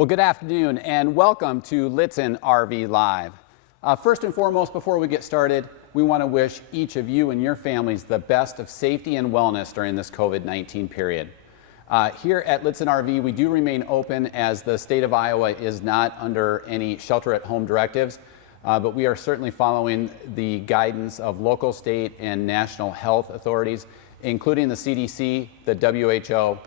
Well, good afternoon and welcome to Lichtsinn RV Live. First and foremost, before we get started, we want to wish each of you and your families the best of safety and wellness during this COVID-19 period. Here at Lichtsinn RV, we do remain open as the state of Iowa is not under any shelter-at-home directives, but we are certainly following the guidance of local, state, and national health authorities, including the CDC, the WHO,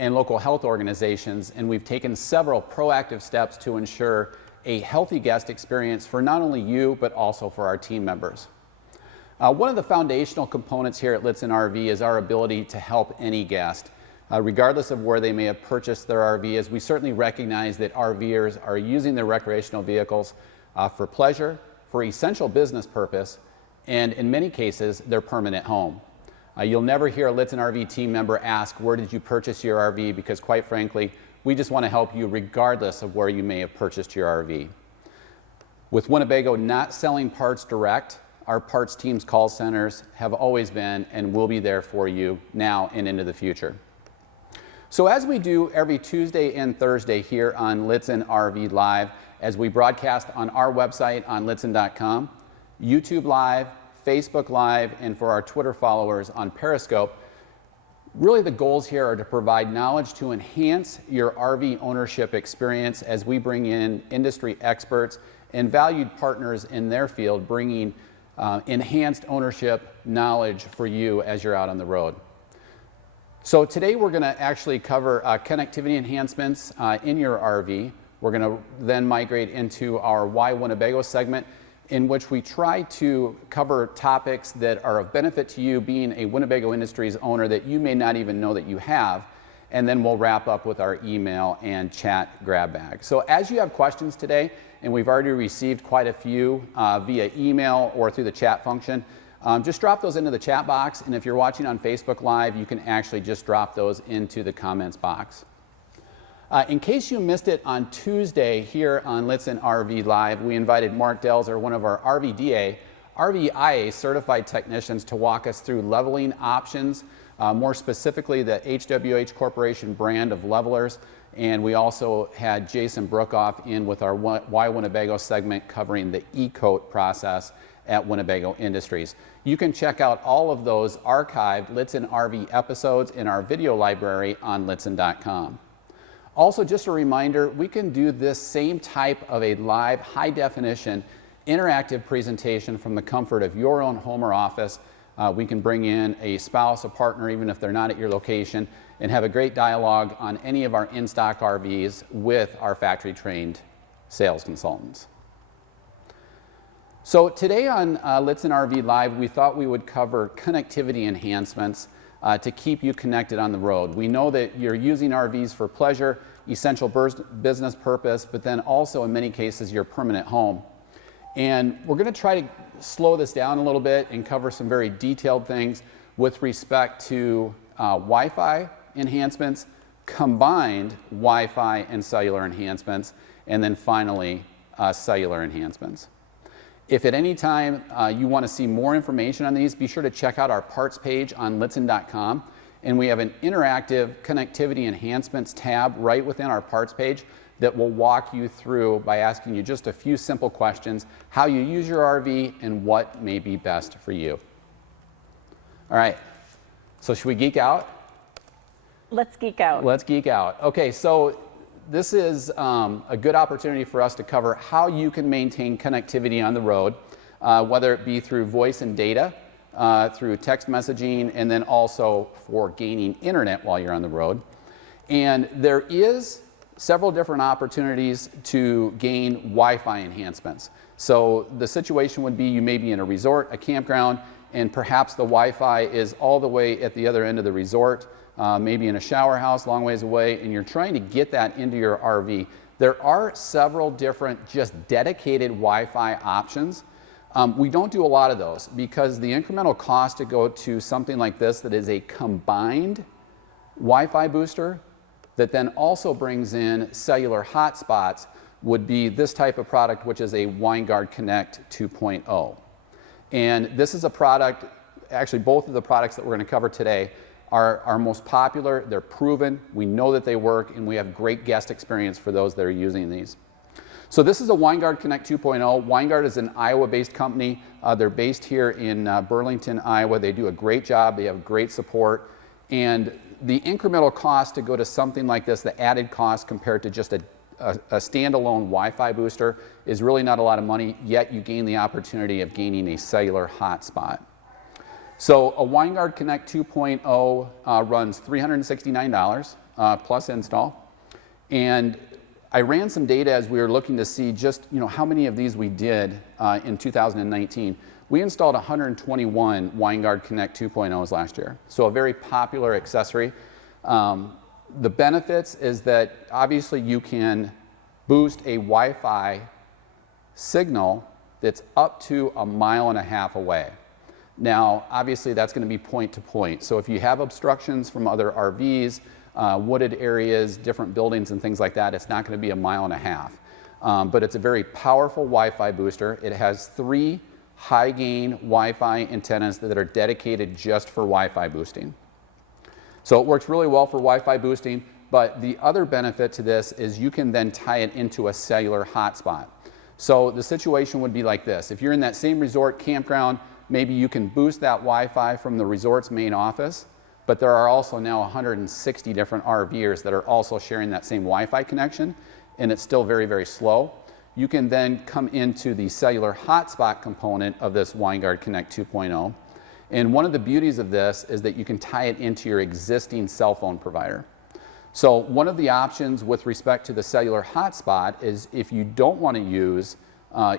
and local health organizations, and we've taken several proactive steps to ensure a healthy guest experience for not only you, but also for our team members. One of the foundational components here at Lichtsinn RV is our ability to help any guest, regardless of where they may have purchased their RV, as we certainly recognize that RVers are using their recreational vehicles for pleasure, for essential business purpose, and in many cases, their permanent home. You'll never hear a Lichtsinn RV team member ask, where did you purchase your RV? Because quite frankly, we just want to help you regardless of where you may have purchased your RV. With Winnebago not selling parts direct, our parts team's call centers have always been and will be there for you now and into the future. So as we do every Tuesday and Thursday here on Lichtsinn RV Live, as we broadcast on our website on lichtsinn.com, YouTube Live, Facebook Live, and for our Twitter followers on Periscope, really the goals here are to provide knowledge to enhance your RV ownership experience as we bring in industry experts and valued partners in their field, bringing enhanced ownership knowledge for you as you're out on the road. So today we're going to actually cover connectivity enhancements in your RV. We're going to then migrate into our Why Winnebago segment, in which we try to cover topics that are of benefit to you being a Winnebago Industries owner that you may not even know that you have, and then we'll wrap up with our email and chat grab bag. So as you have questions today, and we've already received quite a few via email or through the chat function, just drop those into the chat box, and if you're watching on Facebook Live, you can actually just drop those into the comments box. In case you missed it on Tuesday here on Lichtsinn RV Live, we invited Mark Delzer, one of our RVIA certified technicians, to walk us through leveling options, more specifically the HWH Corporation brand of levelers. And we also had Jason Bruckhoff in with our Why Winnebago segment covering the E-coat process at Winnebago Industries. You can check out all of those archived Lichtsinn RV episodes in our video library on lichtsinn.com. Also, just a reminder, we can do this same type of a live, high-definition, interactive presentation from the comfort of your own home or office. We can bring in a spouse, a partner, even if they're not at your location, and have a great dialogue on any of our in-stock RVs with our factory-trained sales consultants. So today on Lichtsinn RV Live, we thought we would cover connectivity enhancements to keep you connected on the road. We know that you're using RVs for pleasure, essential business purpose, but then also in many cases your permanent home. And we're going to try to slow this down a little bit and cover some very detailed things with respect to Wi-Fi enhancements, combined Wi-Fi and cellular enhancements, and then finally cellular enhancements. If at any time you want to see more information on these, be sure to check out our parts page on lichtsinn.com. And we have an interactive connectivity enhancements tab right within our parts page that will walk you through by asking you just a few simple questions, how you use your RV and what may be best for you. All right, so should we geek out? Let's geek out. Let's geek out. Okay, so this is a good opportunity for us to cover how you can maintain connectivity on the road, whether it be through voice and data, through text messaging, and then also for gaining internet while you're on the road. And there is several different opportunities to gain Wi-Fi enhancements. So the situation would be you may be in a resort, a campground, and perhaps the Wi-Fi is all the way at the other end of the resort, maybe in a shower house long ways away, and you're trying to get that into your RV. There are several different just dedicated Wi-Fi options. We don't do a lot of those because the incremental cost to go to something like this that is a combined Wi-Fi booster that then also brings in cellular hotspots would be this type of product, which is a WineGuard Connect 2.0. And this is a product, actually both of the products that we're going to cover today are most popular. They're proven. We know that they work, and we have great guest experience for those that are using these. So this is a WineGuard Connect 2.0. WineGuard is an Iowa-based company. They're based here in Burlington, Iowa. They do a great job. They have great support. And the incremental cost to go to something like this, the added cost compared to just a standalone Wi-Fi booster, is really not a lot of money, yet you gain the opportunity of gaining a cellular hotspot. So a WineGuard Connect 2.0 runs $369 plus install. And I ran some data as we were looking to see just how many of these we did in 2019. We installed 121 WineGuard Connect 2.0s last year, so a very popular accessory. The benefits is that obviously you can boost a Wi-Fi signal that's up to 1.5 miles away. Now, obviously that's going to be point to point. So if you have obstructions from other RVs, wooded areas, different buildings and things like that, it's not going to be 1.5 miles. But it's a very powerful Wi-Fi booster. It has 3 high gain Wi-Fi antennas that are dedicated just for Wi-Fi boosting. So it works really well for Wi-Fi boosting, but the other benefit to this is you can then tie it into a cellular hotspot. So the situation would be like this. If you're in that same resort campground, maybe you can boost that Wi-Fi from the resort's main office, but there are also now 160 different RVers that are also sharing that same Wi-Fi connection, and it's still very, very slow. You can then come into the cellular hotspot component of this WineGuard Connect 2.0. And one of the beauties of this is that you can tie it into your existing cell phone provider. So one of the options with respect to the cellular hotspot is if you don't want to use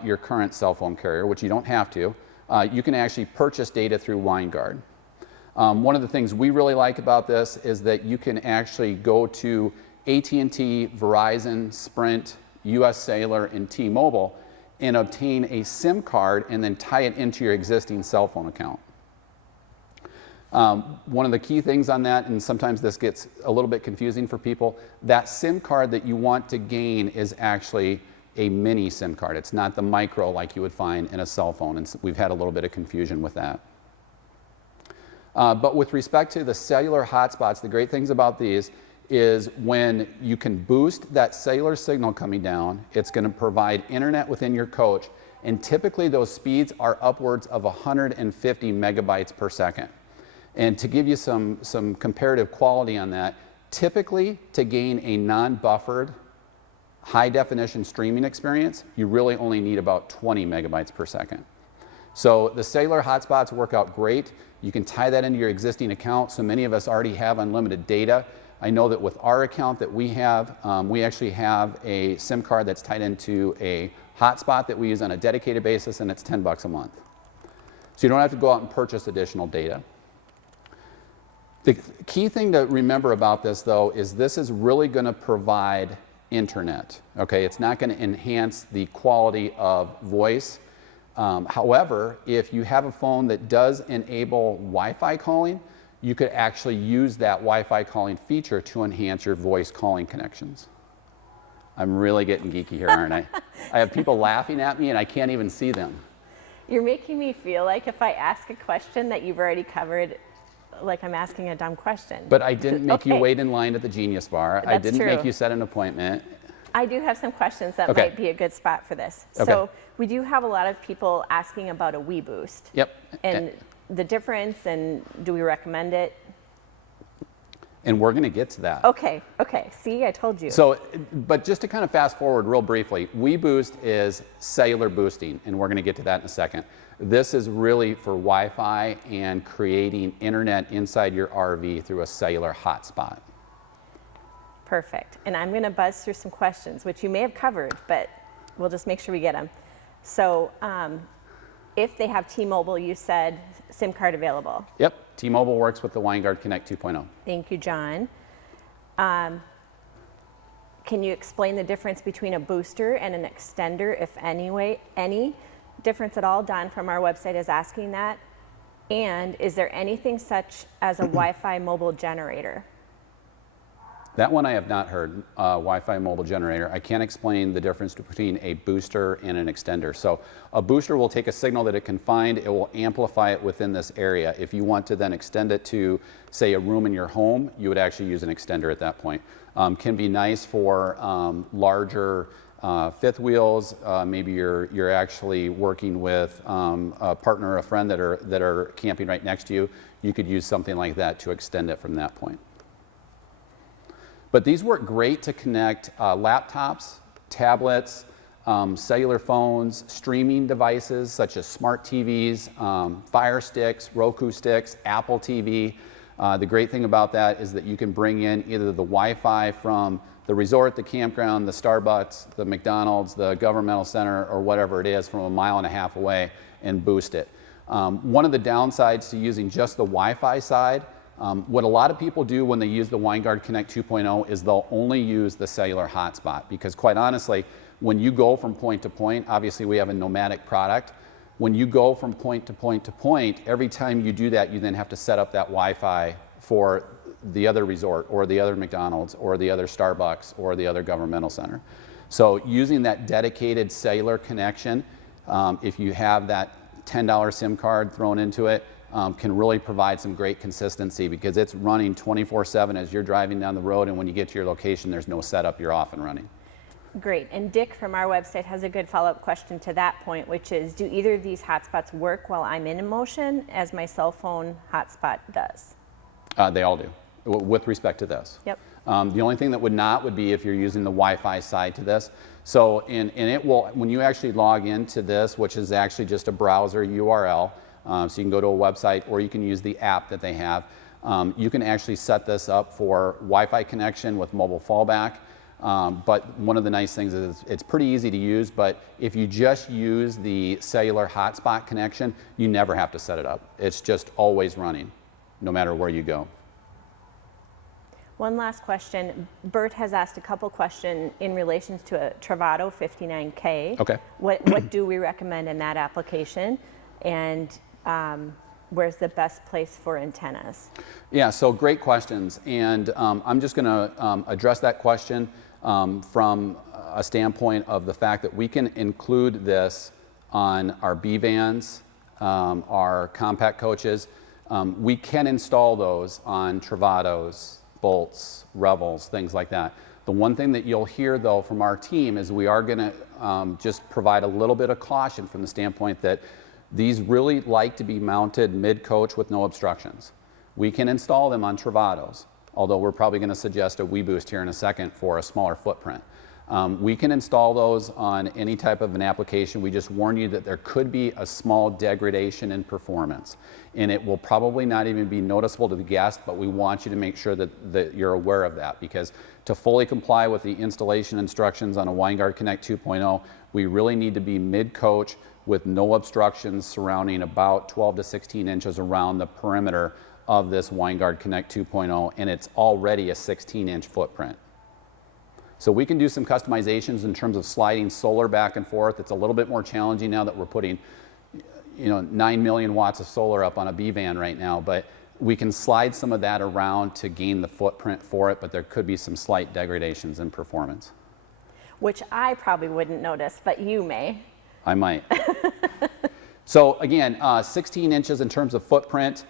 your current cell phone carrier, which you don't have to, you can actually purchase data through WineGuard. One of the things we really like about this is that you can actually go to AT&T, Verizon, Sprint, US Cellular, and T-Mobile and obtain a SIM card and then tie it into your existing cell phone account. One of the key things on that, and sometimes this gets a little bit confusing for people, that SIM card that you want to gain is actually a mini SIM card. It's not the micro like you would find in a cell phone, and we've had a little bit of confusion with that. But with respect to the cellular hotspots, the great things about these is when you can boost that cellular signal coming down, it's going to provide internet within your coach, and typically those speeds are upwards of 150 megabytes per second. And to give you some comparative quality on that, typically to gain a non-buffered high definition streaming experience, you really only need about 20 megabytes per second. So the cellular hotspots work out great. You can tie that into your existing account. So many of us already have unlimited data. I know that with our account that we have, we actually have a SIM card that's tied into a hotspot that we use on a dedicated basis, and it's $10 a month. So you don't have to go out and purchase additional data. The key thing to remember about this, though, is this is really going to provide internet. Okay, it's not going to enhance the quality of voice. However, if you have a phone that does enable Wi-Fi calling, you could actually use that Wi-Fi calling feature to enhance your voice calling connections. I'm really getting geeky here, aren't I? I have people laughing at me and I can't even see them. You're making me feel like if I ask a question that you've already covered, like I'm asking a dumb question. But I didn't make you wait in line at the Genius Bar. I didn't true. make you set an appointment. I do have some questions that might be a good spot for this. Okay. So we do have a lot of people asking about a Weboost. Yep. And the difference, and do we recommend it? And we're going to get to that. Okay, see, I told you. So, but just to kind of fast forward real briefly, Weboost is cellular boosting, and we're going to get to that in a second. This is really for Wi-Fi and creating internet inside your RV through a cellular hotspot. Perfect. And I'm going to buzz through some questions, which you may have covered, but we'll just make sure we get them. So if they have T-Mobile, you said SIM card available. Yep. T-Mobile works with the WineGuard Connect 2.0. Thank you, John. Can you explain the difference between a booster and an extender, if any difference at all? Don from our website is asking that. And is there anything such as a Wi-Fi mobile generator? That one I have not heard, Wi-Fi mobile generator. I can't explain the difference between a booster and an extender. So a booster will take a signal that it can find, it will amplify it within this area. If you want to then extend it to, say, a room in your home, you would actually use an extender at that point. Can be nice for larger fifth wheels. Maybe you're actually working with a partner or a friend that are camping right next to you. You could use something like that to extend it from that point. But these work great to connect laptops, tablets, cellular phones, streaming devices such as smart TVs, Fire Sticks, Roku sticks, Apple TV. The great thing about that is that you can bring in either the Wi-Fi from the resort, the campground, the Starbucks, the McDonald's, the governmental center, or whatever it is from 1.5 miles away and boost it. One of the downsides to using just the Wi-Fi side, what a lot of people do when they use the WineGuard Connect 2.0 is they'll only use the cellular hotspot, because quite honestly, when you go from point to point, obviously we have a nomadic product. When you go from point to point to point, every time you do that, you then have to set up that Wi-Fi for the other resort or the other McDonald's or the other Starbucks or the other governmental center. So using that dedicated cellular connection, if you have that $10 SIM card thrown into it, can really provide some great consistency, because it's running 24/7 as you're driving down the road, and when you get to your location, there's no setup, you're off and running. Great. And Dick from our website has a good follow-up question to that point, which is, do either of these hotspots work while I'm in motion as my cell phone hotspot does? They all do, with respect to this. Yep. The only thing that would not would be if you're using the Wi-Fi side to this. So, and it will, when you actually log into this, which is actually just a browser URL, so you can go to a website or you can use the app that they have. You can actually set this up for Wi-Fi connection with mobile fallback. But one of the nice things is it's pretty easy to use, but if you just use the cellular hotspot connection, you never have to set it up. It's just always running, no matter where you go. One last question. Bert has asked a couple questions in relation to a Travato 59K. Okay. What do we recommend in that application? And where's the best place for antennas? Yeah, so great questions. And I'm just going to address that question from a standpoint of the fact that we can include this on our B vans, our compact coaches. We can install those on Travatos, Bolts, Revels, things like that. The one thing that you'll hear though from our team is we are going to just provide a little bit of caution from the standpoint that these really like to be mounted mid-coach with no obstructions. We can install them on Travatos, although we're probably going to suggest a Weboost here in a second for a smaller footprint. We can install those on any type of an application. We just warn you that there could be a small degradation in performance, and it will probably not even be noticeable to the guest, but we want you to make sure that you're aware of that, because to fully comply with the installation instructions on a WineGuard Connect 2.0, we really need to be mid-coach with no obstructions surrounding about 12 to 16 inches around the perimeter of this WineGuard Connect 2.0, and it's already a 16-inch footprint. So we can do some customizations in terms of sliding solar back and forth. It's a little bit more challenging now that we're putting 9 million watts of solar up on a B van right now, but we can slide some of that around to gain the footprint for it, but there could be some slight degradations in performance. Which I probably wouldn't notice, but you may. I might. So again, 16 inches in terms of footprint.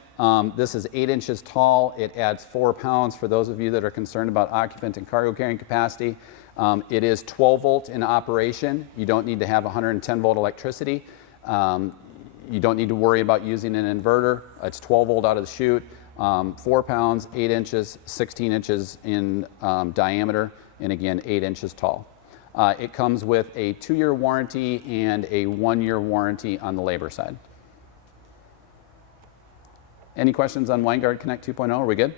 This is 8 inches tall. It adds 4 pounds for those of you that are concerned about occupant and cargo carrying capacity. It is 12 volt in operation. You don't need to have 110 volt electricity. You don't need to worry about using an inverter. It's 12 volt out of the chute. 4 pounds, 8 inches, 16 inches in diameter, and again, 8 inches tall. It comes with a 2-year warranty and a 1-year warranty on the labor side. Any questions on WineGuard Connect 2.0? Are we good?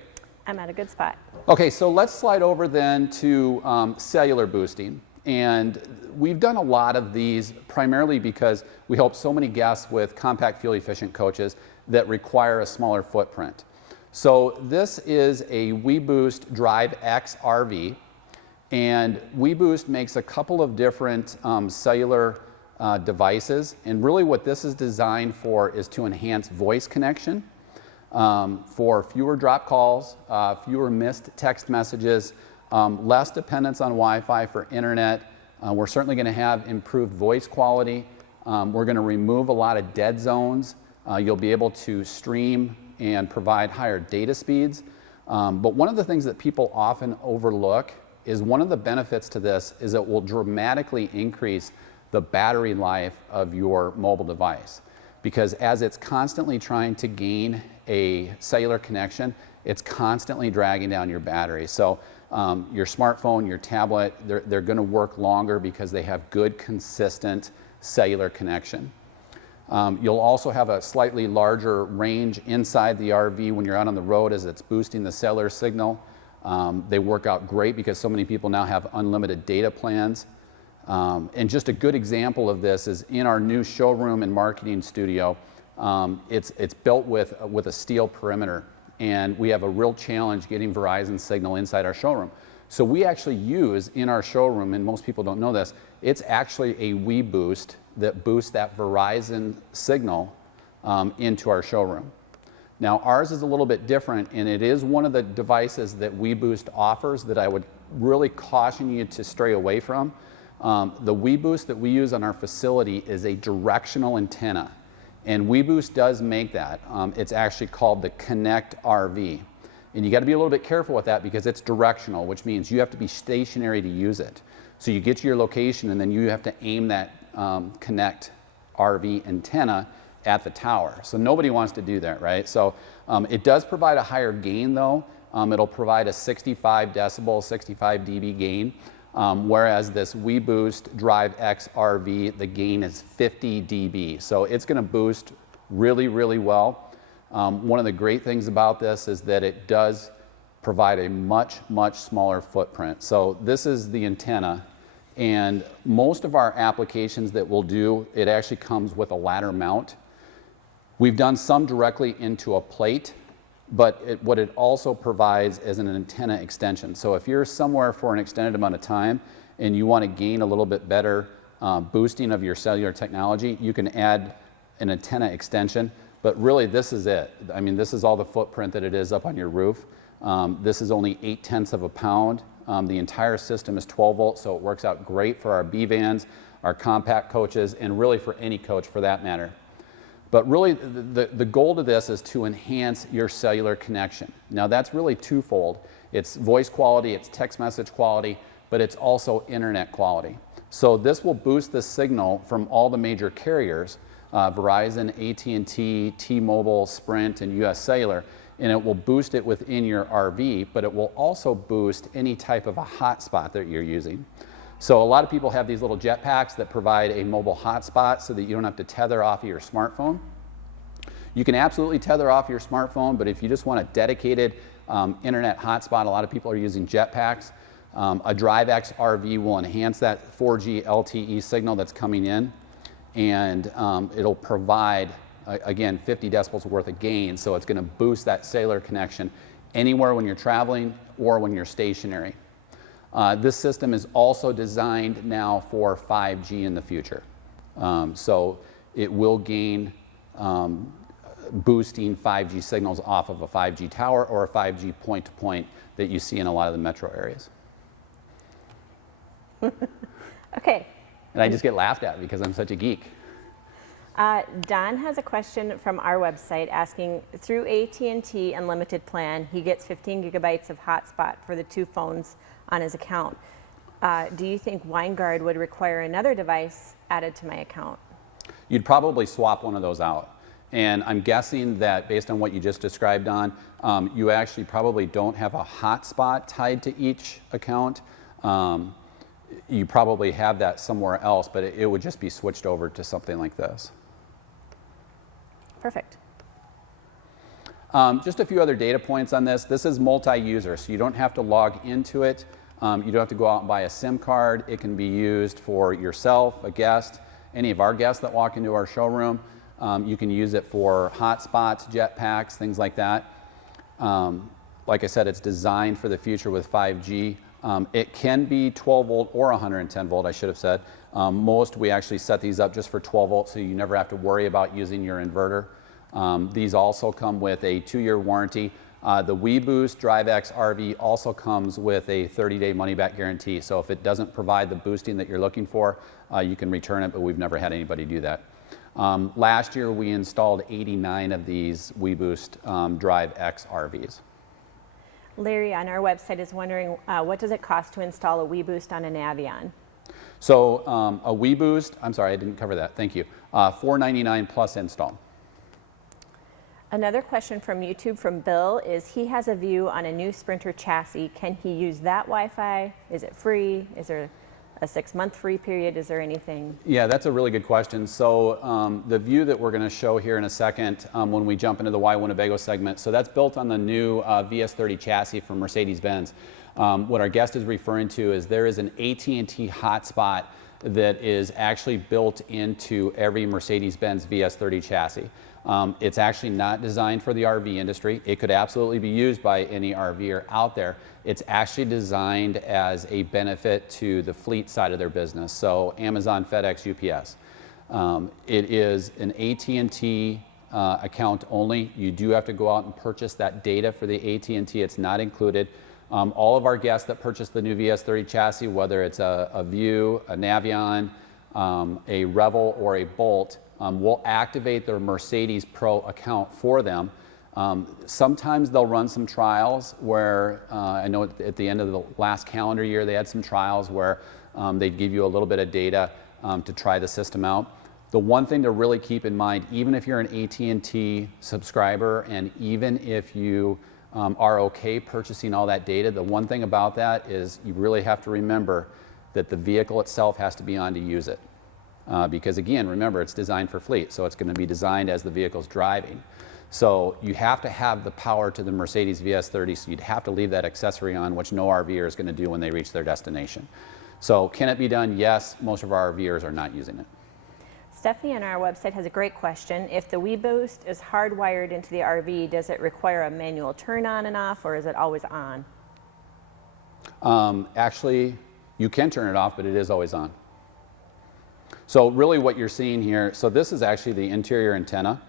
I'm at a good spot. Okay, so let's slide over then to cellular boosting. And we've done a lot of these primarily because we help so many guests with compact fuel efficient coaches that require a smaller footprint. So this is a Weboost Drive X RV. And Weboost makes a couple of different cellular devices, and really what this is designed for is to enhance voice connection, for fewer drop calls, fewer missed text messages, less dependence on Wi-Fi for internet. We're certainly going to have improved voice quality. We're going to remove a lot of dead zones. You'll be able to stream and provide higher data speeds. But one of the things that people often overlook is one of the benefits to this is it will dramatically increase the battery life of your mobile device. Because as it's constantly trying to gain a cellular connection, it's constantly dragging down your battery. So your smartphone, your tablet, they're going to work longer because they have good, consistent cellular connection. You'll also have a slightly larger range inside the RV when you're out on the road as it's boosting the cellular signal. They work out great because so many people now have unlimited data plans. And just a good example of this is in our new showroom and marketing studio. It's built with a steel perimeter, and we have a real challenge getting Verizon signal inside our showroom. So we actually use in our showroom, and most people don't know this, it's actually a Weboost that boosts that Verizon signal into our showroom. Now ours is a little bit different, and it is one of the devices that Weboost offers that I would really caution you to stray away from. The Weboost that we use on our facility is a directional antenna, and Weboost does make that. It's actually called the Connect RV, and you got to be a little bit careful with that because it's directional, which means you have to be stationary to use it. So you get to your location and then you have to aim that Connect RV antenna at the tower. So nobody wants to do that, right? So it does provide a higher gain though. It'll provide a 65 decibel, 65 dB gain. Whereas this Weboost Drive X RV, the gain is 50 dB. So it's going to boost really, really well. One of the great things about this is that it does provide a much, much smaller footprint. So this is the antenna, and most of our applications that we'll do, it actually comes with a ladder mount. We've done some directly into a plate, but what it also provides is an antenna extension. So if you're somewhere for an extended amount of time and you want to gain a little bit better boosting of your cellular technology, you can add an antenna extension. But really, this is it. I mean, this is all the footprint that it is up on your roof. This is only 0.8 of a pound. The entire system is 12 volts, so it works out great for our B vans, our compact coaches, and really for any coach for that matter. But really, the goal to this is to enhance your cellular connection. Now, that's really twofold. It's voice quality, it's text message quality, but it's also internet quality. So this will boost the signal from all the major carriers, Verizon, AT&T, T-Mobile, Sprint, and US Cellular, and it will boost it within your RV, but it will also boost any type of a hotspot that you're using. So a lot of people have these little jet packs that provide a mobile hotspot so that you don't have to tether off of your smartphone. You can absolutely tether off your smartphone, but if you just want a dedicated internet hotspot, a lot of people are using jet packs. A DriveX RV will enhance that 4G LTE signal that's coming in, and it'll provide, again, 50 decibels worth of gain, so it's going to boost that cellular connection anywhere when you're traveling or when you're stationary. This system is also designed now for 5G in the future. So it will gain boosting 5G signals off of a 5G tower or a 5G point-to-point that you see in a lot of the metro areas. Okay. And I just get laughed at because I'm such a geek. Don has a question from our website asking, through AT&T Unlimited plan, he gets 15 gigabytes of hotspot for the 2 phones on his account. Do you think WineGuard would require another device added to my account? You'd probably swap one of those out. And I'm guessing that based on what you just described, Don, you actually probably don't have a hotspot tied to each account. You probably have that somewhere else, but it would just be switched over to something like this. Perfect. Just a few other data points on this. This is multi-user, so you don't have to log into it. You don't have to go out and buy a SIM card. It can be used for yourself, a guest, any of our guests that walk into our showroom. You can use it for hotspots, jet packs, things like that. Like I said, it's designed for the future with 5G. It can be 12 volt or 110 volt, I should have said. Most, we actually set these up just for 12 volts, so you never have to worry about using your inverter. These also come with a 2-year warranty. The Weboost DriveX RV also comes with a 30-day money-back guarantee. So if it doesn't provide the boosting that you're looking for, you can return it, but we've never had anybody do that. Last year, we installed 89 of these Weboost DriveX RVs. Larry on our website is wondering, what does it cost to install a Weboost on an Navion? So a Weboost, I'm sorry, I didn't cover that. Thank you. $499 plus install. Another question from YouTube from Bill is he has a view on a new Sprinter chassis. Can he use that Wi-Fi? Is it free? Is there a 6-month free period? Is there anything? Yeah, that's a really good question. So the view that we're going to show here in a second when we jump into the Why Winnebago segment, so that's built on the new VS30 chassis from Mercedes-Benz. What our guest is referring to is there is an AT&T hotspot that is actually built into every Mercedes-Benz VS30 chassis. It's actually not designed for the RV industry. It could absolutely be used by any RVer out there. It's actually designed as a benefit to the fleet side of their business. So Amazon, FedEx, UPS. It is an AT&T account only. You do have to go out and purchase that data for the AT&T. It's not included. All of our guests that purchase the new VS30 chassis, whether it's a View, a Navion, a Revel, or a Bolt, will activate their Mercedes Pro account for them. Sometimes they'll run some trials where, I know at the end of the last calendar year, they had some trials where they'd give you a little bit of data to try the system out. The one thing to really keep in mind, even if you're an AT&T subscriber and even if you are okay purchasing all that data, the one thing about that is you really have to remember that the vehicle itself has to be on to use it. Because again, remember, it's designed for fleet, so it's going to be designed as the vehicle's driving. So you have to have the power to the Mercedes VS30, so you'd have to leave that accessory on, which no RVer is going to do when they reach their destination. So can it be done? Yes. Most of our RVers are not using it. Stephanie on our website has a great question. If the Weboost is hardwired into the RV, does it require a manual turn on and off, or is it always on? Actually, you can turn it off, but it is always on. So really what you're seeing here, so this is actually the interior antenna.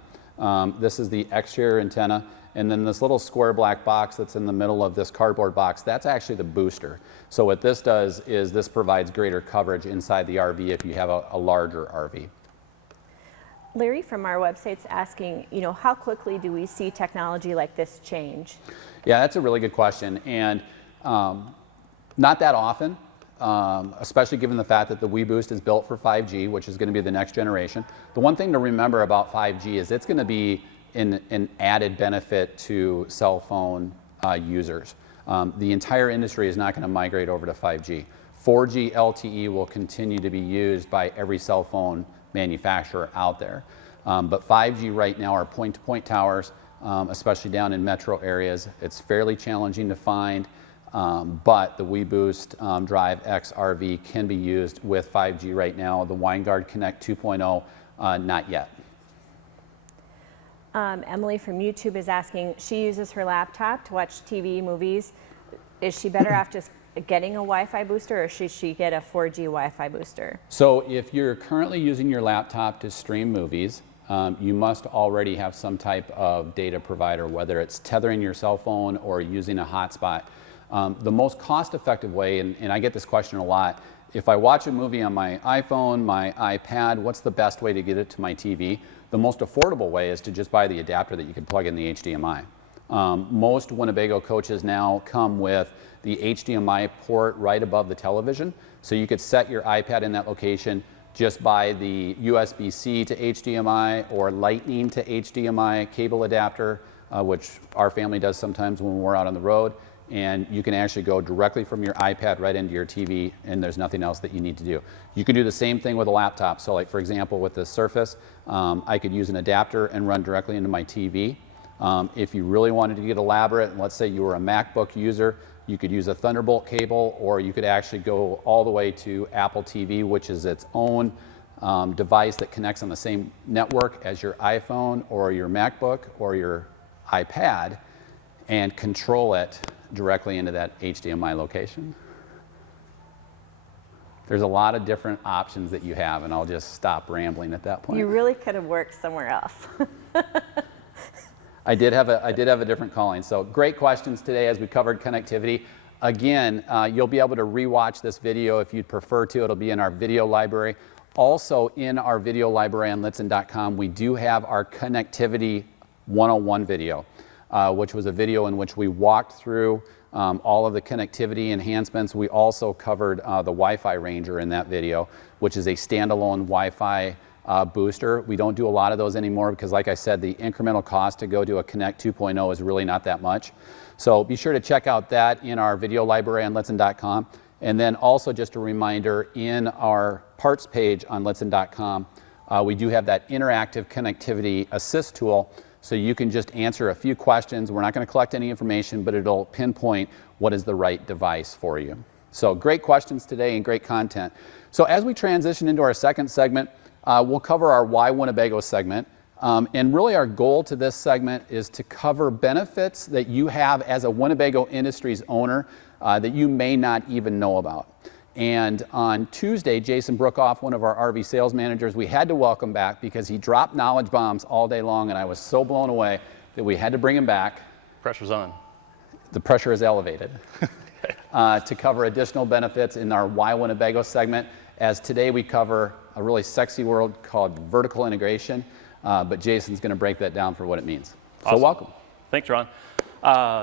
This is the exterior antenna. And then this little square black box that's in the middle of this cardboard box, that's actually the booster. So what this does is this provides greater coverage inside the RV if you have a larger RV. Larry from our website's asking, how quickly do we see technology like this change? Yeah, that's a really good question. And not that often. Especially given the fact that the Weboost is built for 5G, which is going to be the next generation. The one thing to remember about 5G is it's going to be an added benefit to cell phone users. The entire industry is not going to migrate over to 5G. 4G LTE will continue to be used by every cell phone manufacturer out there. But 5G right now are point-to-point towers, especially down in metro areas. It's fairly challenging to find. But the Weboost DriveX RV can be used with 5G right now. The WineGuard Connect 2.0, not yet. Emily from YouTube is asking, she uses her laptop to watch TV, movies. Is she better off just getting a Wi-Fi booster, or should she get a 4G Wi-Fi booster? So if you're currently using your laptop to stream movies, you must already have some type of data provider, whether it's tethering your cell phone or using a hotspot. The most cost-effective way, and I get this question a lot, if I watch a movie on my iPhone, my iPad, what's the best way to get it to my TV? The most affordable way is to just buy the adapter that you can plug in the HDMI. Most Winnebago coaches now come with the HDMI port right above the television, so you could set your iPad in that location, just buy the USB-C to HDMI or Lightning to HDMI cable adapter, which our family does sometimes when we're out on the road. And you can actually go directly from your iPad right into your TV, and there's nothing else that you need to do. You can do the same thing with a laptop. So like, for example, with the Surface, I could use an adapter and run directly into my TV. If you really wanted to get elaborate, and let's say you were a MacBook user, you could use a Thunderbolt cable, or you could actually go all the way to Apple TV, which is its own device that connects on the same network as your iPhone or your MacBook or your iPad, and control it directly into that HDMI location. There's a lot of different options that you have, and I'll just stop rambling at that point. You really could have worked somewhere else. I did have a different calling. So great questions today as we covered connectivity. Again, you'll be able to rewatch this video if you'd prefer to. It'll be in our video library. Also in our video library on Lichtsinn.com, we do have our Connectivity 101 video, which was a video in which we walked through all of the connectivity enhancements. We also covered the Wi-Fi Ranger in that video, which is a standalone Wi-Fi booster. We don't do a lot of those anymore because, like I said, the incremental cost to go to a Connect 2.0 is really not that much. So be sure to check out that in our video library on Lichtsinn.com. And then also just a reminder, in our parts page on Lichtsinn.com, we do have that interactive connectivity assist tool, so you can just answer a few questions. We're not going to collect any information, but it'll pinpoint what is the right device for you. So great questions today and great content. So as we transition into our second segment, we'll cover our Why Winnebago segment. And really our goal to this segment is to cover benefits that you have as a Winnebago Industries owner that you may not even know about. And on Tuesday, Jason Bruckhoff, one of our RV sales managers, we had to welcome back because he dropped knowledge bombs all day long, and I was so blown away that we had to bring him back. Pressure's on. The pressure is elevated to cover additional benefits in our Why Winnebago segment, as today we cover a really sexy word called vertical integration, but Jason's going to break that down for what it means. Awesome. So welcome. Thanks, Ron.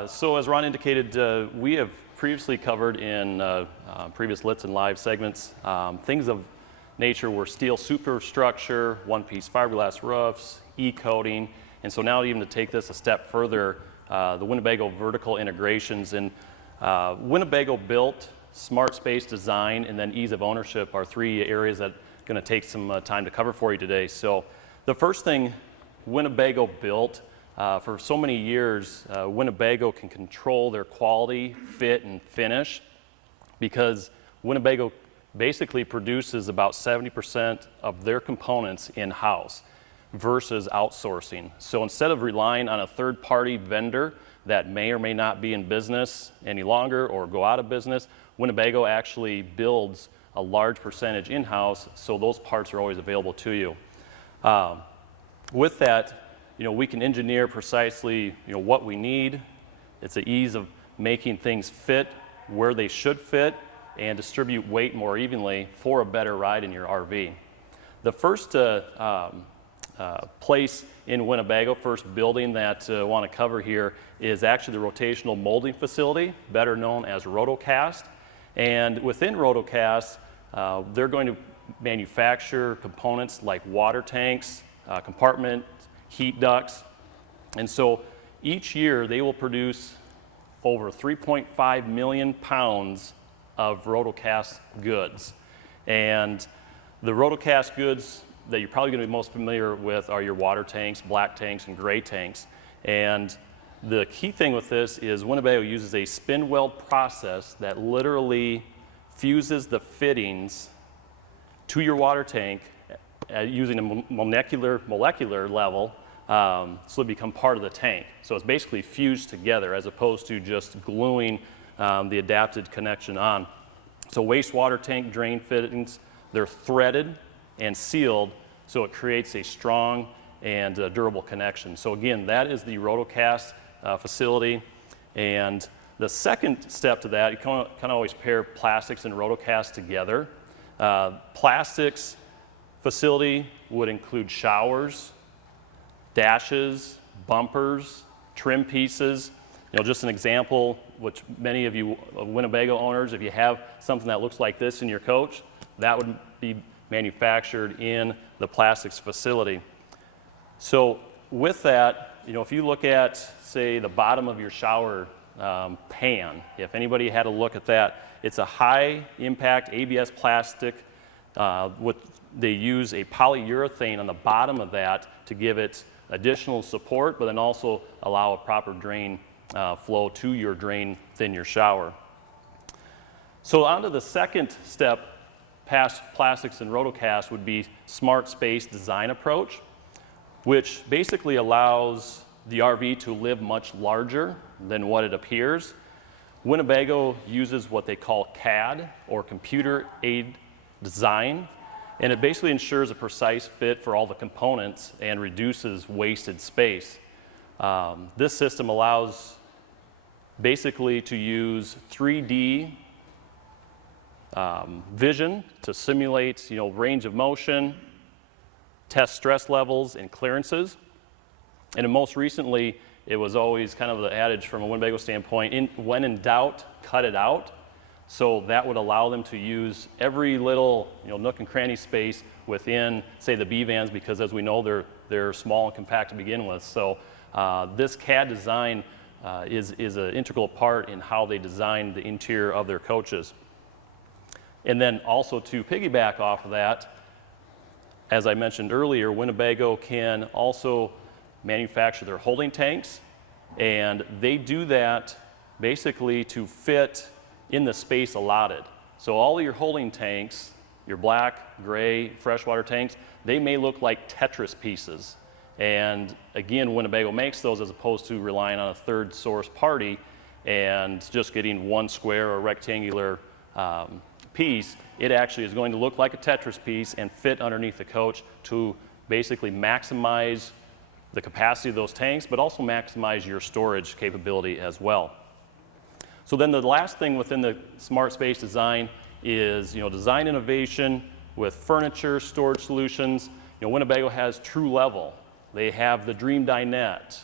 So as Ron indicated, we have previously covered in previous Lichtsinn Live segments things of nature were steel superstructure, one-piece fiberglass roofs, e-coating, and so now even to take this a step further, the Winnebago vertical integrations. And Winnebago built, smart space design, and then ease of ownership are three areas that are going to take some time to cover for you today. So the first thing Winnebago built, for so many years, Winnebago can control their quality, fit, and finish because Winnebago basically produces about 70% of their components in-house versus outsourcing. So instead of relying on a third-party vendor that may or may not be in business any longer or go out of business, Winnebago actually builds a large percentage in-house, so those parts are always available to you. With that, we can engineer precisely, what we need. It's the ease of making things fit where they should fit and distribute weight more evenly for a better ride in your RV. The first place in Winnebago, first building that I want to cover here is actually the rotational molding facility, better known as Rotocast. And within Rotocast, they're going to manufacture components like water tanks, compartment heat ducts, and so each year they will produce over 3.5 million pounds of Rotocast goods. And the Rotocast goods that you're probably going to be most familiar with are your water tanks, black tanks, and gray tanks. And the key thing with this is Winnebago uses a spin weld process that literally fuses the fittings to your water tank using a molecular level, so it become part of the tank. So it's basically fused together as opposed to just gluing the adapted connection on. So wastewater tank drain fittings, they're threaded and sealed, so it creates a strong and durable connection. So again, that is the Rotocast facility. And the second step to that, you kind of always pair plastics and Rotocast together. Plastics facility would include showers, dashes, bumpers, trim pieces. Just an example, which many of you Winnebago owners, if you have something that looks like this in your coach, that would be manufactured in the plastics facility. So with that, if you look at, say, the bottom of your shower pan, if anybody had a look at that, it's a high impact ABS plastic. They use a polyurethane on the bottom of that to give it additional support, but then also allow a proper drain flow to your drain within your shower. So on to the second step past plastics and Rotocast would be smart space design approach, which basically allows the RV to live much larger than what it appears. Winnebago uses what they call CAD, or computer aided design, and it basically ensures a precise fit for all the components and reduces wasted space. This system allows basically to use 3D vision to simulate, range of motion, test stress levels and clearances. And most recently, it was always kind of the adage from a Winnebago standpoint, when in doubt, cut it out. So that would allow them to use every little nook and cranny space within, say, the B vans, because as we know, they're small and compact to begin with. So this CAD design is an integral part in how they design the interior of their coaches. And then also to piggyback off of that, as I mentioned earlier, Winnebago can also manufacture their holding tanks, and they do that basically to fit in the space allotted. So all of your holding tanks, your black, gray, freshwater tanks, they may look like Tetris pieces. And again, Winnebago makes those as opposed to relying on a third source party and just getting one square or rectangular piece. It actually is going to look like a Tetris piece and fit underneath the coach to basically maximize the capacity of those tanks, but also maximize your storage capability as well. So then the last thing within the smart space design is design innovation with furniture, storage solutions. Winnebago has True Level. They have the Dream Dinette.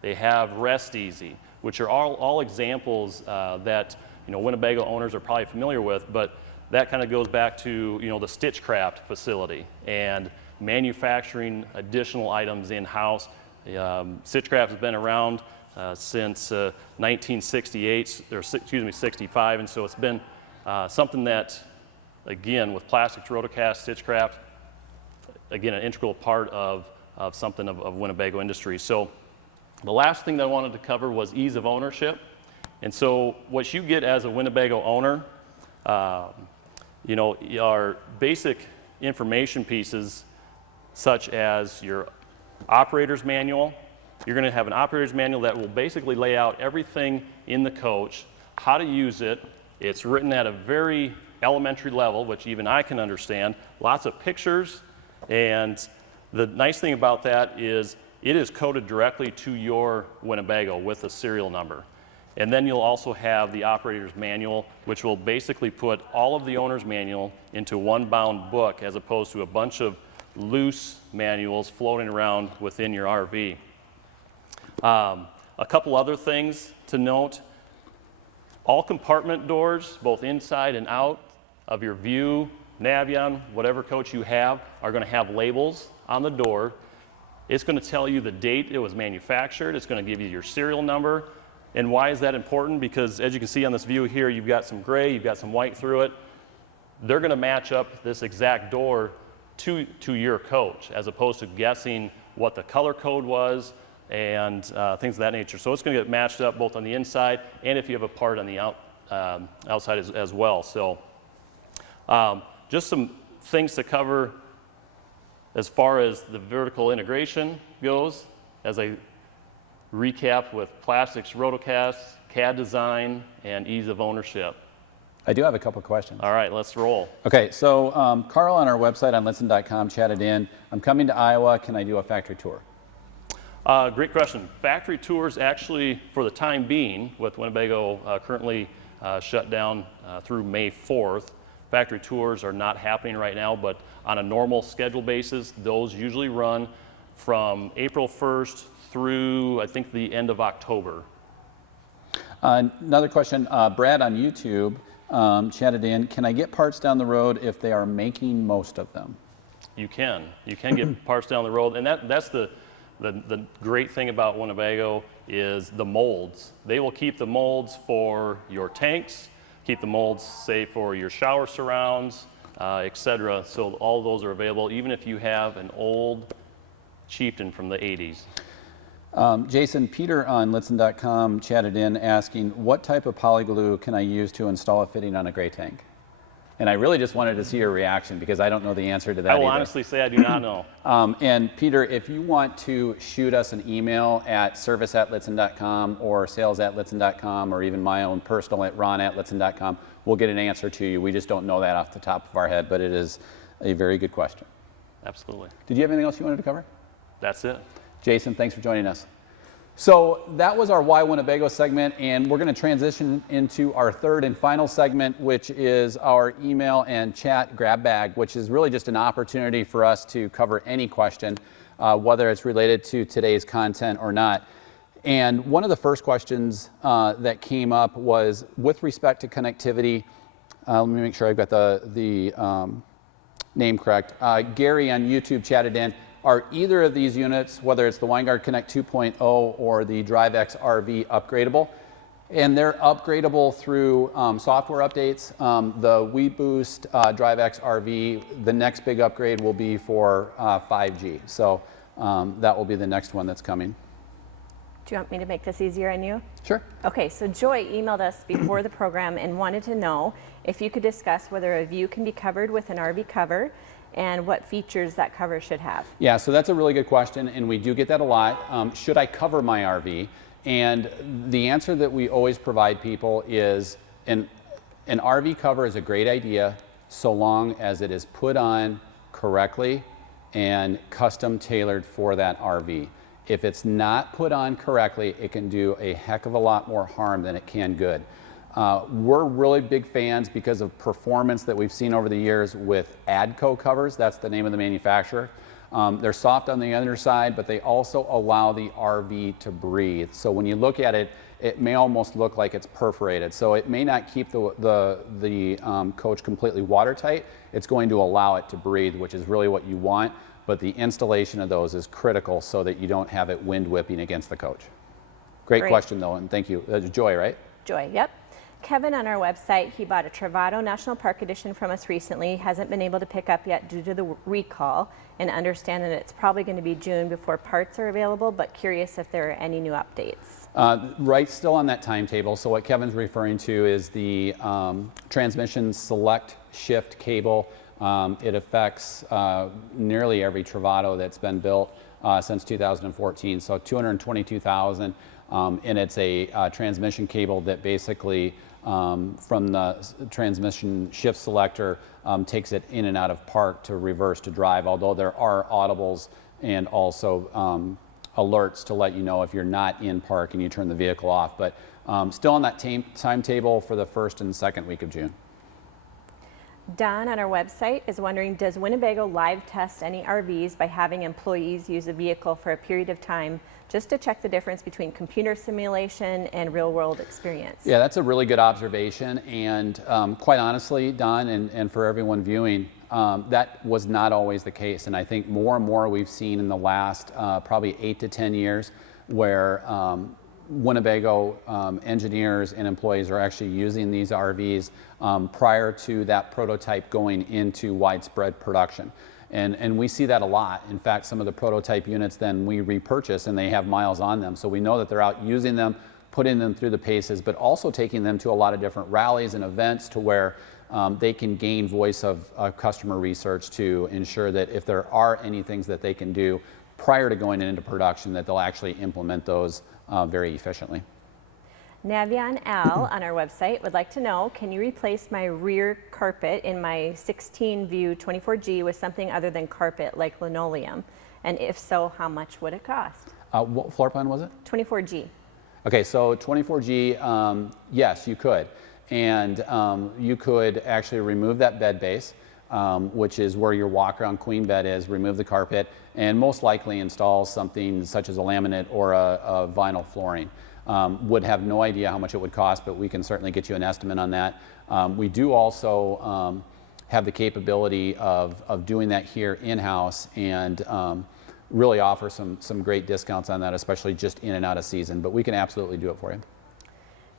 They have Rest Easy, which are all examples that Winnebago owners are probably familiar with, but that kind of goes back to the Stitchcraft facility and manufacturing additional items in-house. Stitchcraft has been around since 1968, or 65, and so it's been something that, again, with plastics, rotocast, Stitchcraft, again, an integral part of something of Winnebago Industries. So the last thing that I wanted to cover was ease of ownership. And so what you get as a Winnebago owner, are basic information pieces such as your operator's manual. You're going to have an operator's manual that will basically lay out everything in the coach, how to use it. It's written at a very elementary level, which even I can understand. Lots of pictures, and the nice thing about that is it is coded directly to your Winnebago with a serial number. And then you'll also have the operator's manual, which will basically put all of the owner's manual into one bound book as opposed to a bunch of loose manuals floating around within your RV. A couple other things to note. All compartment doors, both inside and out of your View, Navion, whatever coach you have, are going to have labels on the door. It's going to tell you the date it was manufactured. It's going to give you your serial number. And why is that important? Because as you can see on this view here, you've got some gray, you've got some white through it. They're going to match up this exact door to your coach, as opposed to guessing what the color code was and things of that nature. So it's going to get matched up both on the inside and if you have a part on the outside as well. So just some things to cover as far as the vertical integration goes, as I recap with plastics, rotocast, CAD design, and ease of ownership. I do have a couple questions. All right, let's roll. Okay, so Carl on our website on Lichtsinn.com chatted in, I'm coming to Iowa, can I do a factory tour? Great question. Factory tours actually, for the time being, with Winnebago currently shut down through May 4th, factory tours are not happening right now, but on a normal schedule basis, those usually run from April 1st through, I think, the end of October. Another question, Brad on YouTube chatted in, can I get parts down the road if they are making most of them? You can get parts down the road, and that's the great thing about Winnebago is the molds. They will keep the molds for your tanks, keep the molds, say, for your shower surrounds, etc. So all those are available, even if you have an old Chieftain from the 80s. Jason, Peter on Lichtsinn.com chatted in asking, what type of polyglue can I use to install a fitting on a gray tank? And I really just wanted to see your reaction because I don't know the answer to that I will either. honestly say I do not know. And Peter, if you want to shoot us an email at service@Lichtsinn.com or sales@Lichtsinn.com or even my own personal at ron@Lichtsinn.com, we'll get an answer to you. We just don't know that off the top of our head, but it is a very good question. Absolutely. Did you have anything else you wanted to cover? That's it. Jason, thanks for joining us. So that was our Why Winnebago segment, and we're going to transition into our third and final segment, which is our email and chat grab bag, which is really just an opportunity for us to cover any question, whether it's related to today's content or not. And one of the first questions that came up was with respect to connectivity. Let me make sure I've got the name correct. Gary on YouTube chatted in, are either of these units, whether it's the Winegard Connect 2.0 or the DriveX RV, upgradable? And they're upgradable through software updates. The Weboost DriveX RV, the next big upgrade will be for 5G. So that will be the next one that's coming. Do you want me to make this easier on you? Sure. Okay, so Joy emailed us before the program and wanted to know if you could discuss whether a view can be covered with an RV cover and what features that cover should have. Yeah, so that's a really good question, and we do get that a lot. Should I cover my RV? And the answer that we always provide people is an RV cover is a great idea so long as it is put on correctly and custom tailored for that RV. If it's not put on correctly, it can do a heck of a lot more harm than it can good. We're really big fans because of performance that we've seen over the years with ADCO covers. That's the name of the manufacturer. They're soft on the underside, but they also allow the RV to breathe. So when you look at it, it may almost look like it's perforated. So it may not keep the coach completely watertight. It's going to allow it to breathe, which is really what you want. But the installation of those is critical so that you don't have it wind whipping against the coach. Great question though, and thank you. That's Joy, right? Joy, yep. Kevin on our website, he bought a Travato National Park Edition from us recently, hasn't been able to pick up yet due to the recall, and understand that it's probably going to be June before parts are available, but curious if there are any new updates. Right, still on that timetable. So what Kevin's referring to is the transmission select shift cable. It affects nearly every Travato that's been built since 2014, so 222,000, and it's a transmission cable that basically from the transmission shift selector takes it in and out of park to reverse to drive, although there are audibles and also alerts to let you know if you're not in park and you turn the vehicle off, but still on that timetable for the first and second week of June. Don on our website is wondering, does Winnebago live test any RVs by having employees use a vehicle for a period of time just to check the difference between computer simulation and real world experience? Yeah, that's a really good observation, and quite honestly, Don, and for everyone viewing, that was not always the case, and I think more and more we've seen in the last probably 8 to 10 years where Winnebago engineers and employees are actually using these RVs prior to that prototype going into widespread production. And we see that a lot. In fact, some of the prototype units then we repurchase and they have miles on them. So we know that they're out using them, putting them through the paces, but also taking them to a lot of different rallies and events to where they can gain voice of customer research to ensure that if there are any things that they can do prior to going into production, that they'll actually implement those very efficiently. Navian Al on our website would like to know, can you replace my rear carpet in my 16 View 24G with something other than carpet like linoleum? And if so, how much would it cost? What floor plan was it? 24G. Okay, so 24G, yes, you could. And you could actually remove that bed base, which is where your walk-around queen bed is, remove the carpet, and most likely install something such as a laminate or a vinyl flooring. Would have no idea how much it would cost, but we can certainly get you an estimate on that. We do also have the capability of doing that here in-house and really offer some great discounts on that, especially just in and out of season, but we can absolutely do it for you.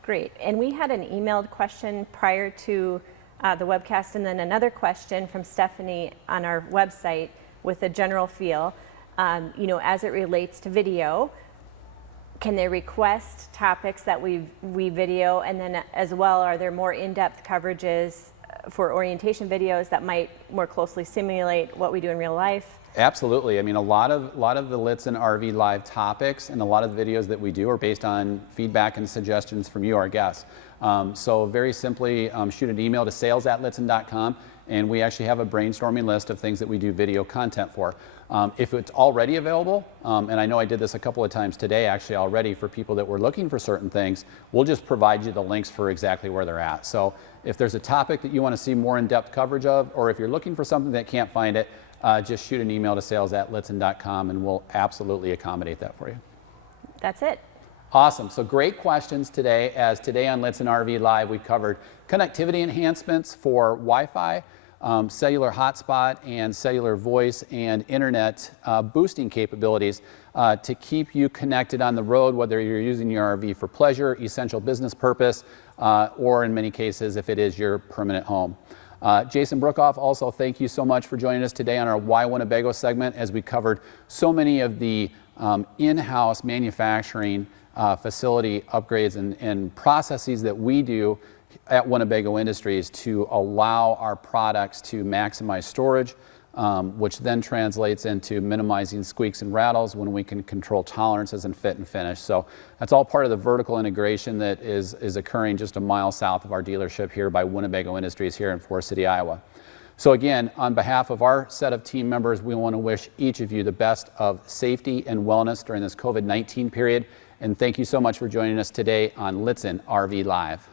Great, and we had an emailed question prior to the webcast, and then another question from Stephanie on our website with a general feel, you know, as it relates to video. Can they request topics that we video, and then as well, are there more in-depth coverages for orientation videos that might more closely simulate what we do in real life? Absolutely. I mean, a lot of the Lichtsinn RV Live topics and a lot of the videos that we do are based on feedback and suggestions from you, our guests. So very simply, shoot an email to sales@littsinn.com and we actually have a brainstorming list of things that we do video content for. If it's already available, and I know I did this a couple of times today actually already for people that were looking for certain things, we'll just provide you the links for exactly where they're at. So if there's a topic that you want to see more in-depth coverage of, or if you're looking for something that can't find it, just shoot an email to sales@lichtsinn.com and we'll absolutely accommodate that for you. That's it. Awesome. So great questions today. As today on Lichtsinn RV Live, we covered connectivity enhancements for Wi-Fi, cellular hotspot, and cellular voice and internet boosting capabilities to keep you connected on the road, whether you're using your RV for pleasure, essential business purpose, or in many cases, if it is your permanent home. Jason Bruckhoff, also thank you so much for joining us today on our Why Winnebago segment, as we covered so many of the in-house manufacturing facility upgrades and processes that we do at Winnebago Industries to allow our products to maximize storage, which then translates into minimizing squeaks and rattles when we can control tolerances and fit and finish. So that's all part of the vertical integration that is occurring just a mile south of our dealership here by Winnebago Industries here in Forest City, Iowa. So again, on behalf of our set of team members, we want to wish each of you the best of safety and wellness during this COVID-19 period. And thank you so much for joining us today on Lichtsinn RV Live.